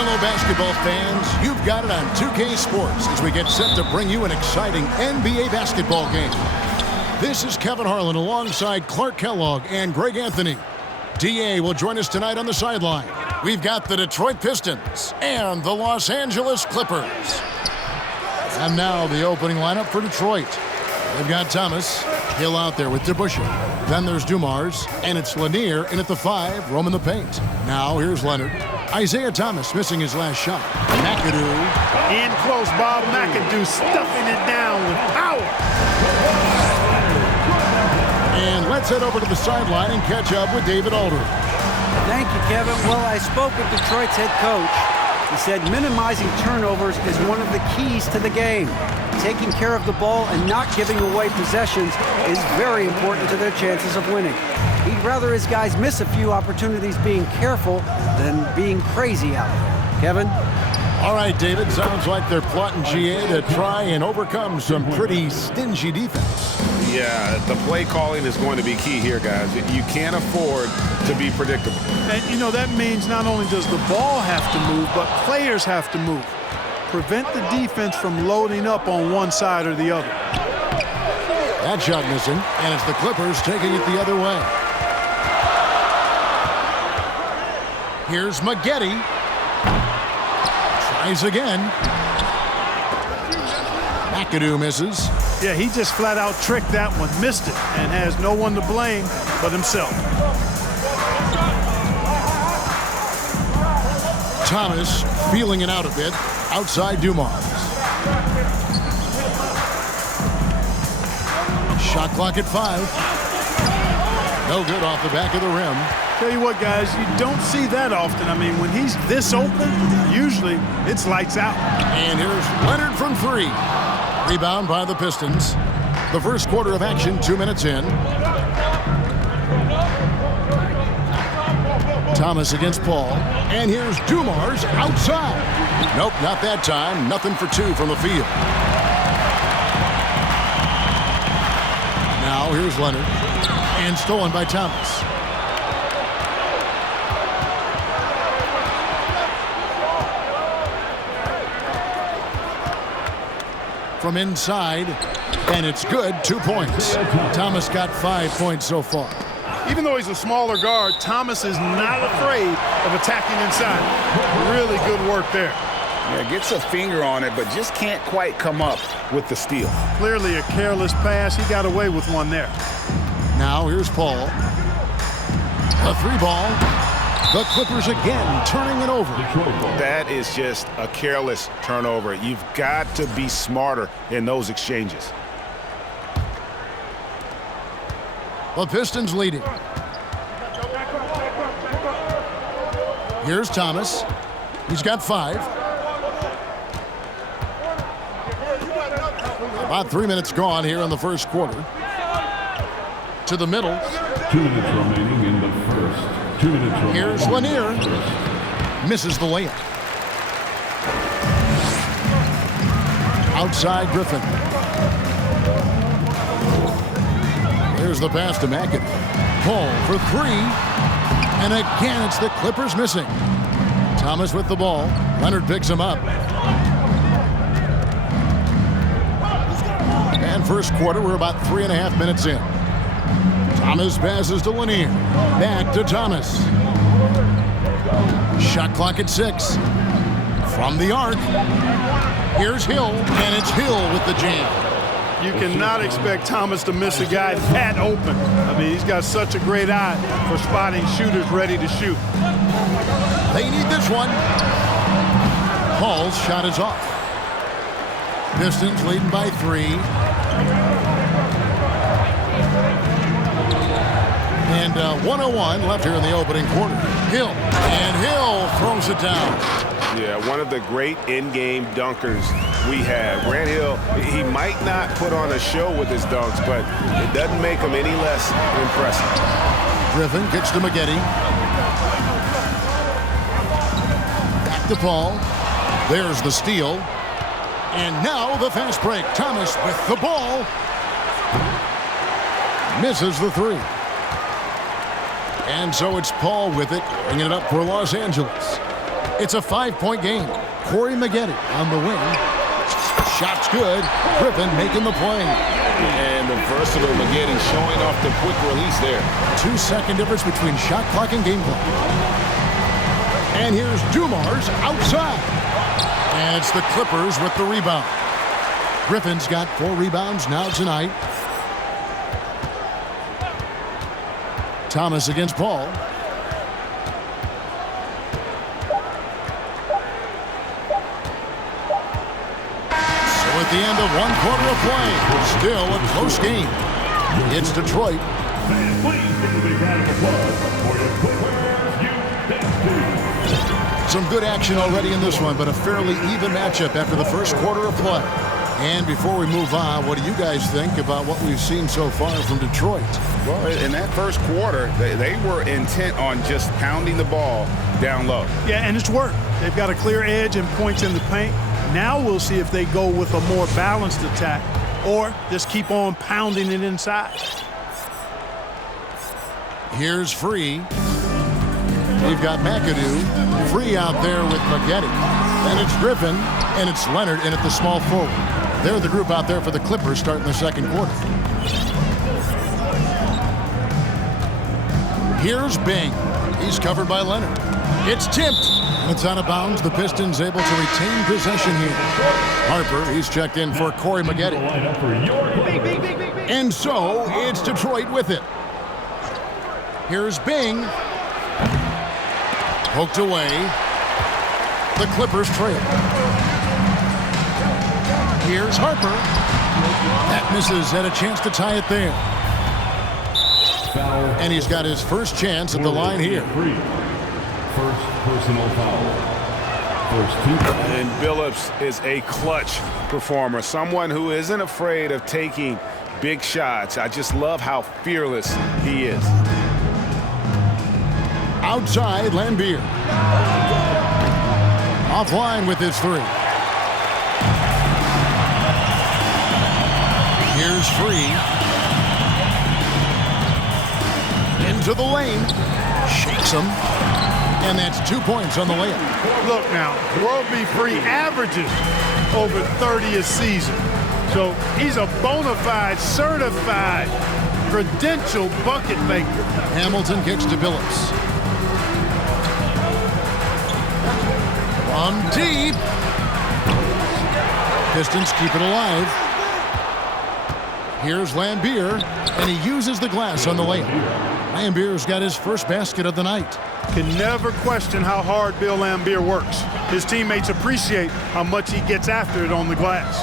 Hello, basketball fans. You've got it on 2K Sports as we get set to bring you an exciting NBA basketball game. This is Kevin Harlan alongside Clark Kellogg and Greg Anthony. DA will join us tonight on the sideline. We've got the Detroit Pistons and the Los Angeles Clippers. And now the opening lineup for Detroit. They've got Thomas, Hill out there with DeBusschere. Then there's Dumars, and it's Lanier in at the 5, roaming the paint. Now here's Leonard. Isaiah Thomas missing his last shot. McAdoo. In close, Bob McAdoo stuffing it down with power. And let's head over to the sideline and catch up with David Aldridge. Thank you, Kevin. Well, I spoke with Detroit's head coach. He said minimizing turnovers is one of the keys to the game. Taking care of the ball and not giving away possessions is very important to their chances of winning. He'd rather his guys miss a few opportunities being careful than being crazy out there. Kevin? All right, David. Sounds like they're plotting GA to try and overcome some pretty stingy defense. Yeah, the play calling is going to be key here, guys. You can't afford to be predictable. And, you know, that means not only does the ball have to move, but players have to move. Prevent the defense from loading up on one side or the other. That shot missing, and it's the Clippers taking it the other way. Here's Maggette. Tries again. McAdoo misses. Yeah, he just flat out tricked that one, missed it, and has no one to blame but himself. Thomas feeling it out a bit. Outside Dumars. Shot clock at 5. No good off the back of the rim. Tell you what, guys, you don't see that often. I mean, when he's this open, usually it's lights out. And here's Leonard from 3. Rebound by the Pistons. The first quarter of action, 2 minutes in. Thomas against Paul. And here's Dumars outside. Nope, not that time. Nothing for 2 from the field. Now here's Leonard. And stolen by Thomas. From inside. And it's good. 2 points. Thomas got 5 points so far. Even though he's a smaller guard, Thomas is not afraid of attacking inside. Really good work there. Yeah, gets a finger on it, but just can't quite come up with the steal. Clearly a careless pass. He got away with one there. Now here's Paul. A 3-ball. The Clippers again turning it over. That is just a careless turnover. You've got to be smarter in those exchanges. The Pistons leading. Here's Thomas. He's got 5. About 3 minutes gone here in the first quarter. To the middle. 2 minutes remaining in the first. 2 minutes remaining. Here's Lanier. Misses the layup. Outside Griffin. Here's the pass to McAdoo. Paul for 3. And again, it's the Clippers missing. Thomas with the ball. Leonard picks him up. And first quarter, we're about 3.5 minutes in. Thomas passes to Lanier. Back to Thomas. Shot clock at 6. From the arc. Here's Hill, and it's Hill with the jam. You cannot expect Thomas to miss a guy that open. I mean, he's got such a great eye for spotting shooters ready to shoot. They need this one. Paul's shot is off. Pistons leading by 3. And 1:01 left here in the opening quarter. Hill. And Hill throws it down. Yeah, one of the great in-game dunkers we have. Grant Hill, he might not put on a show with his dunks, but it doesn't make him any less impressive. Griffin gets to Maggette. Back to Paul. There's the steal. And now the fast break. Thomas with the ball. Misses the 3. And so it's Paul with it, bringing it up for Los Angeles. It's a 5-point game. Corey Maggette on the wing. Shot's good. Griffin making the play. And the versatile Maggette showing off the quick release there. 2-second difference between shot clock and game clock. And here's Dumars outside. And it's the Clippers with the rebound. Griffin's got 4 rebounds now tonight. Thomas against Paul. So at the end of 1 quarter of play, still a close game. It's Detroit. And please give a big round of applause for your Clippers youth. Some good action already in this one, but a fairly even matchup after the first quarter of play. And before we move on, what do you guys think about what we've seen so far from Detroit? Well, in that first quarter, they were intent on just pounding the ball down low. Yeah, and it's worked. They've got a clear edge and points in the paint. Now we'll see if they go with a more balanced attack or just keep on pounding it inside. Here's Free. We've got McAdoo. Free out there with Maggette. And it's Griffin, and it's Leonard in at the small forward. They're the group out there for the Clippers starting the second quarter. Here's Bing. He's covered by Leonard. It's tipped. And it's out of bounds. The Pistons able to retain possession here. Harper, he's checked in for Corey Maggette. And so it's Detroit with it. Here's Bing. Poked away. The Clippers trail. Here's Harper. That misses, had a chance to tie it there. Foul. And he's got his first chance at the line here. First personal foul. First team. And Billups is a clutch performer, someone who isn't afraid of taking big shots. I just love how fearless he is. Outside, Lambier. Offline with his 3. Here's Free. Into the lane. Shakes him. And that's 2 points on the layup. Look now, World B. Free averages over 30 a season. So he's a bona fide, certified, credentialed bucket maker. Hamilton kicks to Billups. From deep. Pistons keep it alive. Here's Lambier, and he uses the glass on the layup. Lambier's got his first basket of the night. Can never question how hard Bill Lambier works. His teammates appreciate how much he gets after it on the glass.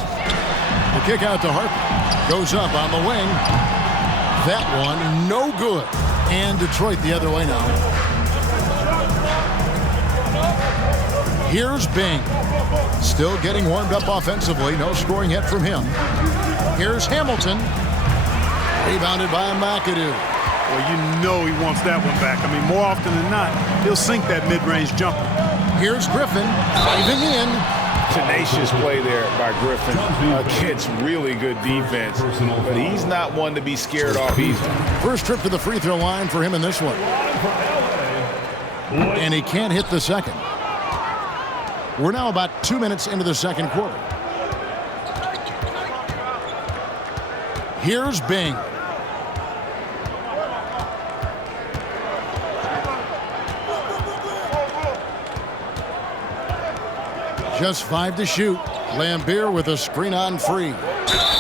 The kick out to Harper. Goes up on the wing. That one, no good. And Detroit the other way now. Here's Bing. Still getting warmed up offensively. No scoring yet from him. Here's Hamilton. Rebounded by McAdoo. Well, you know he wants that one back. I mean, more often than not, he'll sink that mid-range jumper. Here's Griffin diving in. Tenacious play there by Griffin against really good defense. But he's not one to be scared off easily. First trip to the free throw line for him in this one. And he can't hit the second. We're now about 2 minutes into the second quarter. Here's Bing. Just 5 to shoot. Lambier with a screen on Free.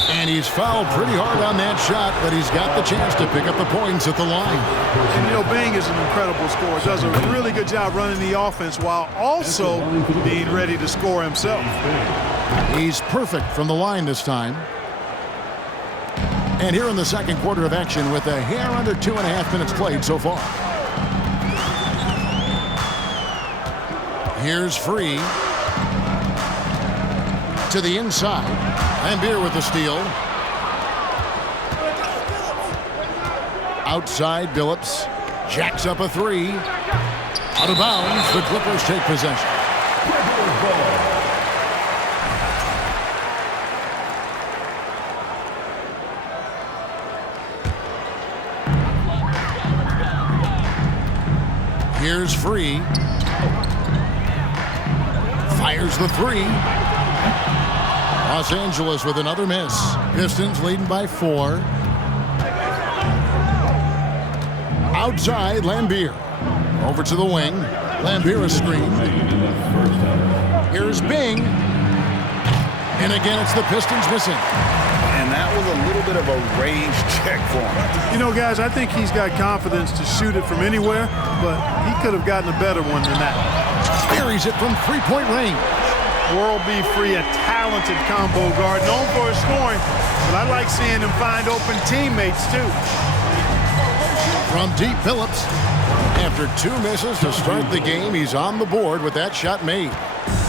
And he's fouled pretty hard on that shot, but he's got the chance to pick up the points at the line. And, you know, Bing is an incredible scorer. Does a really good job running the offense while also being ready to score himself. He's perfect from the line this time. And here in the second quarter of action with a hair under 2.5 minutes played so far. Here's Free. To the inside. Lambier with the steal. Outside, Billups. Jacks up a 3. Out of bounds, the Clippers take possession. Here's Free. Fires the three. Los Angeles with another miss. Pistons leading by 4. Outside, Lambier. Over to the wing. Lambier a screen. Here's Bing. And again, it's the Pistons missing. And that was a little bit of a range check for him. You know, guys, I think he's got confidence to shoot it from anywhere, but he could have gotten a better one than that. Buries it from three-point range. World B. Free, a talented combo guard, known for his scoring, but I like seeing him find open teammates, too. From deep, Phillips. After 2 misses to start the game, he's on the board with that shot made.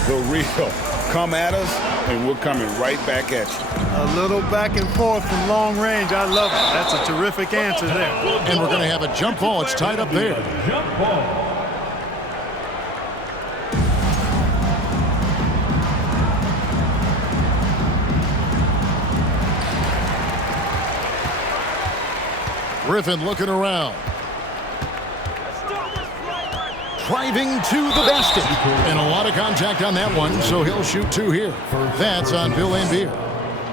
The real come at us, and we're coming right back at you. A little back and forth from long range. I love it. That's a terrific answer there. And we're going to have a jump ball. It's tied up there. Jump ball. Griffin looking around. Driving to the basket. And a lot of contact on that one, so he'll shoot 2 here. That's on Bill Lambier.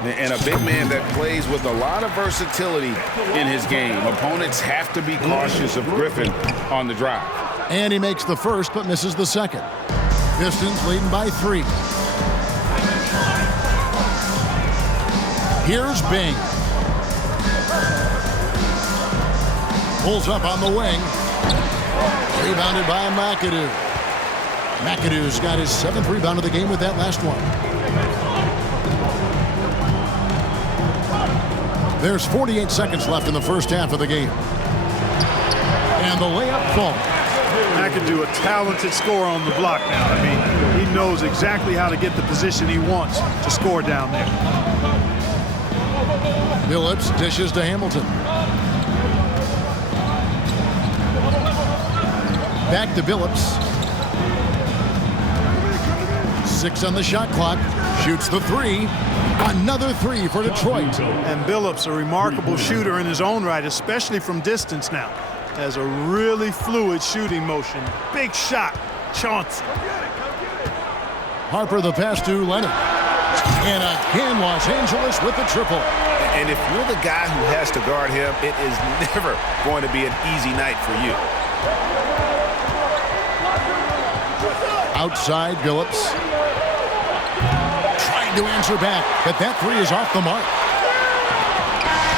And a big man that plays with a lot of versatility in his game. Opponents have to be cautious of Griffin on the drive. And he makes the first but misses the second. Pistons leading by 3. Here's Bing. Pulls up on the wing. Rebounded by McAdoo. McAdoo's got his 7th rebound of the game with that last one. There's 48 seconds left in the first half of the game. And the layup falls. McAdoo, a talented scorer on the block now. I mean, he knows exactly how to get the position he wants to score down there. Phillips dishes to Hamilton. Back to Billups. 6 on the shot clock. Shoots the 3. Another 3 for Detroit. And Billups, a remarkable shooter in his own right, especially from distance now. Has a really fluid shooting motion. Big shot. Chauncey. Harper the pass to Leonard. And again, Los Angeles with the triple. And if you're the guy who has to guard him, it is never going to be an easy night for you. Outside, Billups. Trying to answer back, but that 3 is off the mark.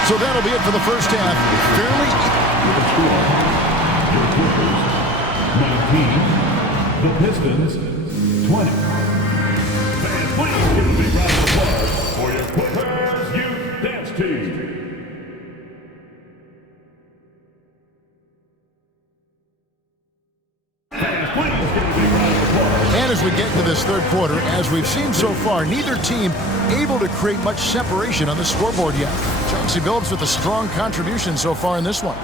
So that'll be it for the first half. Fairly. The Pistons, 20. Fans, please give a big round of applause for your Clippers Youth Dance Team. And as we get to this third quarter, as we've seen so far, neither team able to create much separation on the scoreboard yet. Chauncey Billups with a strong contribution so far in this one.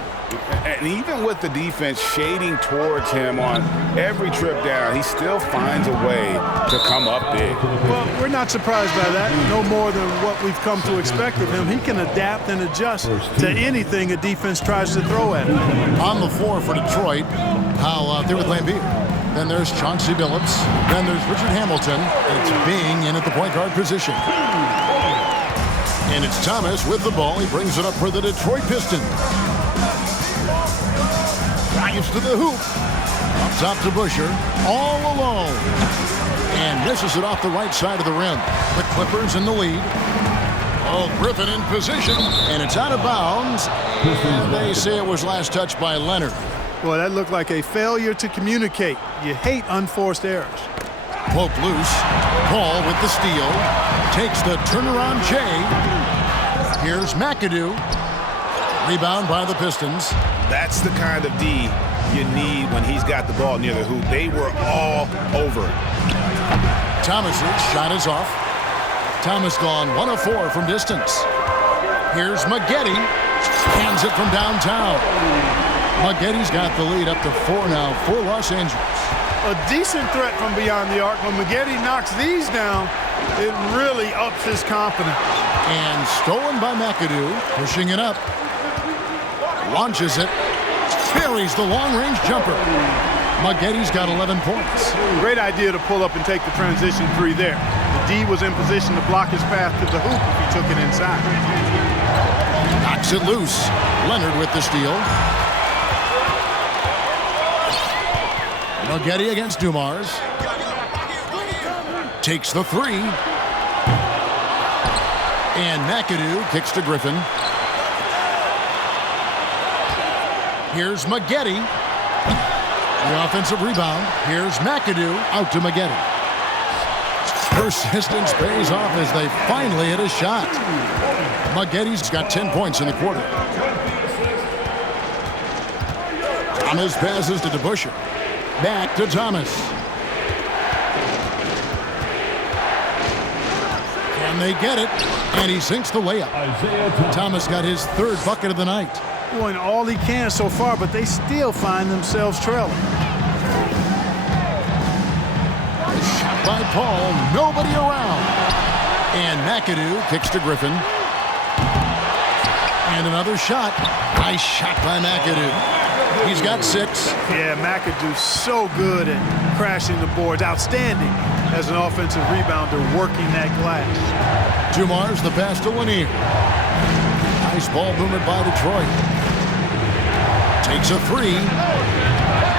And even with the defense shading towards him on every trip down, he still finds a way to come up big. Well, we're not surprised by that. No more than what we've come to expect of him. He can adapt and adjust to anything a defense tries to throw at him. On the floor for Detroit, Powell out there with Lambier. Then there's Chauncey Billups. Then there's Richard Hamilton. It's Bing in at the point guard position. And it's Thomas with the ball. He brings it up for the Detroit Pistons. Drives to the hoop. Up top to Busher. All alone. And misses it off the right side of the rim. The Clippers in the lead. Oh, Griffin in position. And it's out of bounds. And they say it was last touched by Leonard. Boy, that looked like a failure to communicate. You hate unforced errors. Poke loose. Paul with the steal. Takes the turnaround J. Here's McAdoo. Rebound by the Pistons. That's the kind of D you need when he's got the ball near the hoop. They were all over it. Thomas's shot is off. Thomas gone 1 of 4 from distance. Here's Maggette. Hands it from downtown. Maggetti's got the lead up to 4 now for Los Angeles. A decent threat from beyond the arc. When Maggette knocks these down, it really ups his confidence. And stolen by McAdoo, pushing it up. Launches it. Carries the long-range jumper. Maggetti's got 11 points. Great idea to pull up and take the transition three there. The D was in position to block his path to the hoop if he took it inside. Knocks it loose. Leonard with the steal. Maggetti against Dumars. Takes the three. And McAdoo kicks to Griffin. Here's Maggette. The offensive rebound. Here's McAdoo out to Maggette. Persistence pays off as they finally hit a shot. Maggetti's got 10 points in the quarter. Thomas passes to DeBusschere. Back to Thomas. Can they get it? And he sinks the layup. Thomas got his third bucket of the night. Doing all he can so far, but they still find themselves trailing. Shot by Paul, nobody around. And McAdoo kicks to Griffin. And another shot. Nice shot by McAdoo. He's got 6. Yeah, McAdoo's so good at crashing the boards. Outstanding as an offensive rebounder working that glass. Dumars the pass to Lanier. Nice ball movement by Detroit. Takes a 3.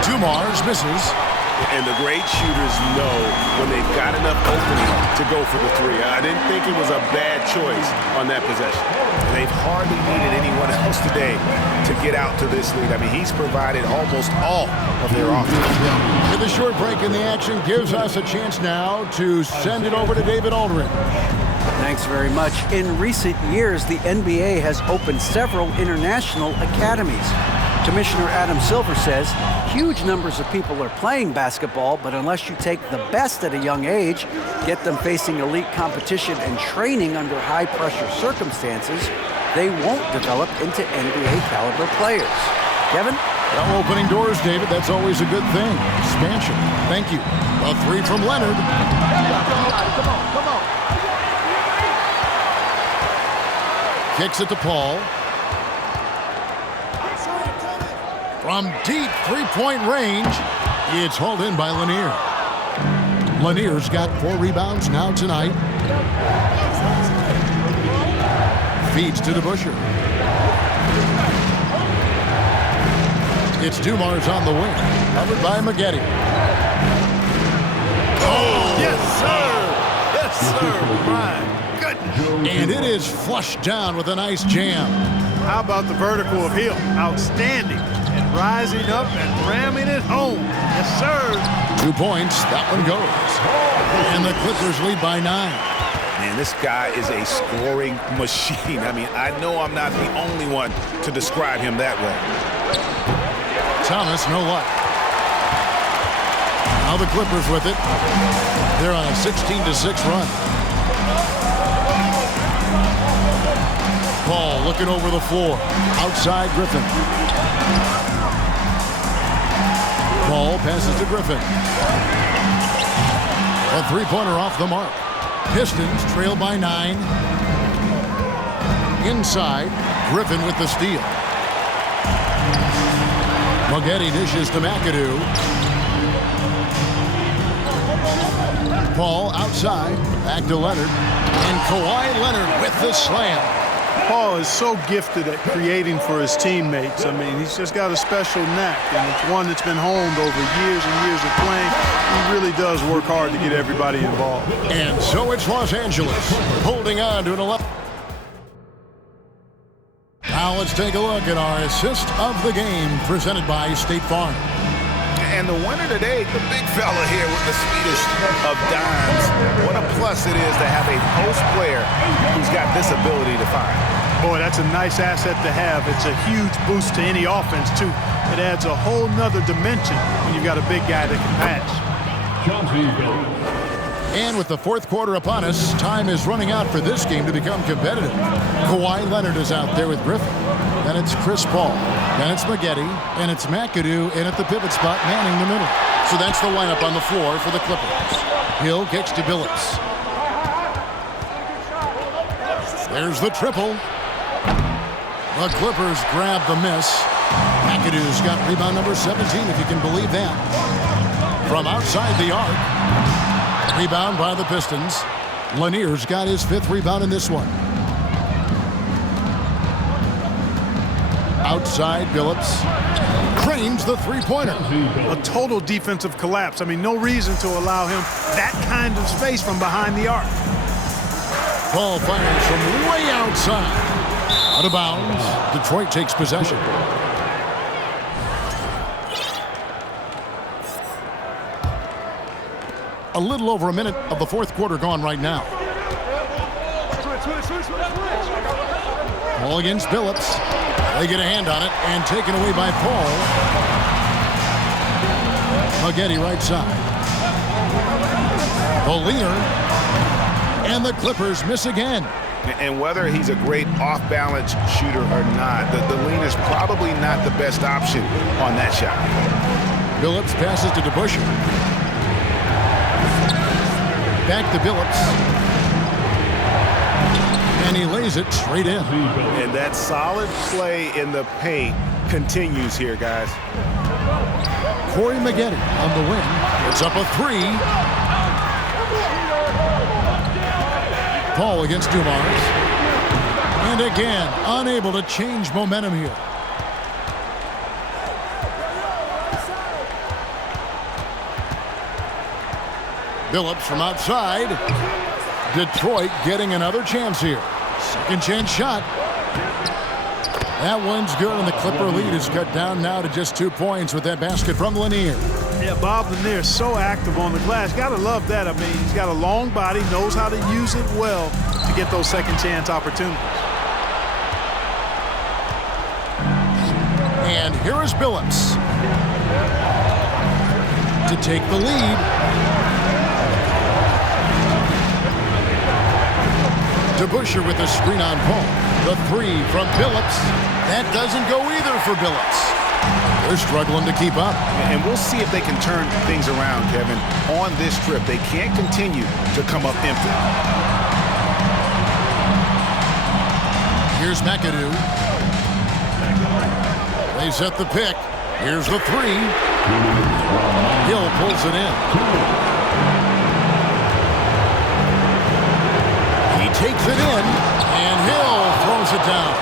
Dumars misses. And the great shooters know when they've got enough opening to go for the 3. I didn't think it was a bad choice on that possession. They've hardly needed anyone else today to get out to this lead. I mean, he's provided almost all of their offense. With a short break in the action gives us a chance now to send it over to David Aldridge. Thanks very much. In recent years, the NBA has opened several international academies. Commissioner Adam Silver says huge numbers of people are playing basketball, but unless you take the best at a young age, get them facing elite competition and training under high-pressure circumstances, they won't develop into NBA-caliber players. Kevin? Well, opening doors, David, that's always a good thing. Expansion. Thank you. A 3 from Leonard. Come on. Kicks it to Paul. From deep three-point range, it's hauled in by Lanier. Lanier's got 4 rebounds now tonight. Feeds to DeBusschere. It's Dumars on the wing, covered by Maggette. Oh! Yes, sir! Yes, sir! My goodness! And it is flushed down with a nice jam. How about the vertical of Hill? Outstanding. And rising up and ramming it home. Yes, sir. 2 points. That one goes. And the Clippers lead by 9. Man, this guy is a scoring machine. I mean, I know I'm not the only one to describe him that way. Thomas, no luck. Now the Clippers with it. They're on a 16-6 run. Paul looking over the floor. Outside Griffin. Paul passes to Griffin. A three-pointer off the mark. Pistons trail by 9. Inside, Griffin with the steal. Maggette dishes to McAdoo. Paul outside, back to Leonard. And Kawhi Leonard with the slam. Paul is so gifted at creating for his teammates. I mean, he's just got a special knack, and it's one that's been honed over years and years of playing. He really does work hard to get everybody involved. And so it's Los Angeles holding on to an 11. Now let's take a look at our assist of the game presented by State Farm. And the winner today, the big fella here with the sweetest of dimes. What a plus it is to have a post player who's got this ability to find. Boy, that's a nice asset to have. It's a huge boost to any offense, too. It adds a whole nother dimension when you've got a big guy that can pass. And with the fourth quarter upon us, time is running out for this game to become competitive. Kawhi Leonard is out there with Griffin. Then it's Chris Paul. Then it's Maggette. And it's McAdoo in at the pivot spot, manning the middle. So that's the lineup on the floor for the Clippers. Hill kicks to Billups. There's the triple. The Clippers grab the miss. McAdoo's got rebound number 17, if you can believe that. from outside the arc. Rebound by the Pistons. Lanier's got his 5th rebound in this one. Outside, Billups cranes the three-pointer. A total defensive collapse. I mean, no reason to allow him that kind of space from behind the arc. Ball fires from way outside. Out of bounds. Detroit takes possession. A little over a minute of the 4th quarter gone right now. Ball against Billups. They get a hand on it and taken away by Paul. Maggette right side. The leader. And the Clippers miss again. And whether he's a great off-balance shooter or not, the lean is probably not the best option on that shot. Billups passes to DeBusschere. Back to Billups. And he lays it straight in. And that solid play in the paint continues here, guys. Corey Maggette on the wing. It's up a 3. Paul against Dumars. And again, unable to change momentum here. Billups from outside. Detroit getting another chance here. Second chance shot. That one's good, and the Clipper lead is cut down now to just 2 points with that basket from Lanier. Yeah, Bob Lanier is so active on the glass. Got to love that. I mean, he's got a long body, knows how to use it well to get those second chance opportunities. And here is Billups to take the lead. DeBusschere with a screen on Paul. The 3 from Billups. That doesn't go either for Billups. They're struggling to keep up. And we'll see if they can turn things around, Kevin. On this trip, they can't continue to come up empty. Here's McAdoo. They set the pick. Here's the 3. Hill pulls it in. He takes it in, and Hill throws it down.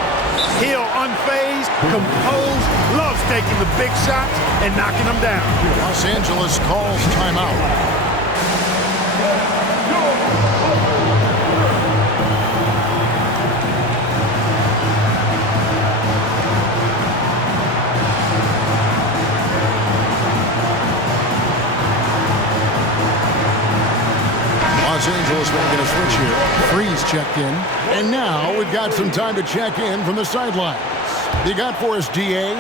Hill unfazed, composed, loves taking the big shots and knocking them down. Los Angeles calls timeout. Los Angeles making a switch here. Freeze checked in. And now we've got some time to check in from the sidelines. You got for us, DA?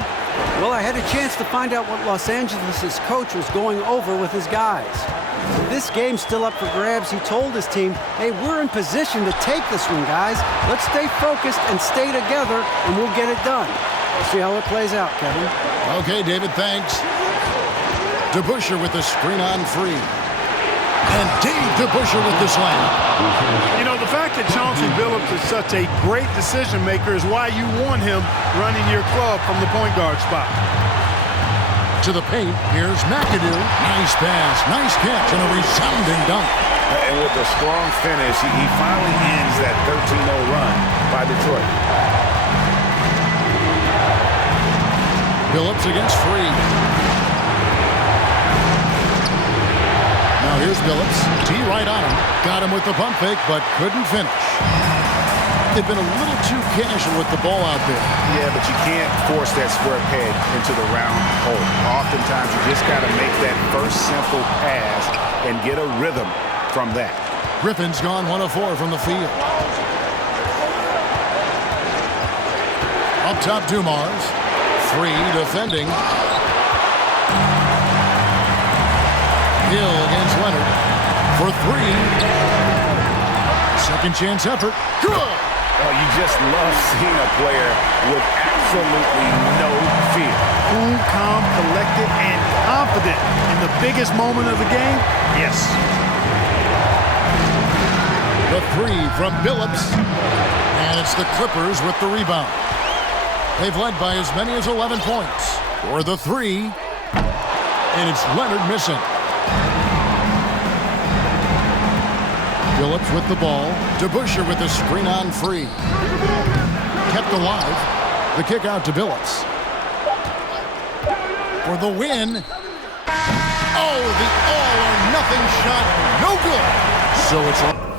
Well, I had a chance to find out what Los Angeles' coach was going over with his guys. With this game's still up for grabs, he told his team, hey, we're in position to take this one, guys. Let's stay focused and stay together, and we'll get it done. We'll see how it plays out, Kevin. Okay, David, thanks. DeBusschere with the screen on 3. And Dave DeBusschere with the slam. You know, the fact that Chauncey Billups is such a great decision maker is why you want him running your club from the point guard spot. To the paint, here's McAdoo. Nice pass, nice catch, and a resounding dunk. And with a strong finish, he finally ends that 13-0 run by Detroit. Billups against Free. Now here's Billups. T right on him. Got him with the pump fake, but couldn't finish. They've been a little too casual with the ball out there. Yeah, but you can't force that square peg into the round hole. Oftentimes, you just got to make that first simple pass and get a rhythm from that. Griffin's gone 1 of 4 from the field. Up top, Dumars. Free defending. Hill against Leonard for 3. Second chance effort. Good! Oh, you just love seeing a player with absolutely no fear. Cool, calm, collected, and confident in the biggest moment of the game. Yes. The 3 from Billups. And it's the Clippers with the rebound. They've led by as many as 11 points. For the 3. And it's Leonard missing. Phillips with the ball. DeBusschere with the screen on free. Kept alive. The kick out to Phillips. For the win. Oh, the all-or-nothing shot. No good. So it's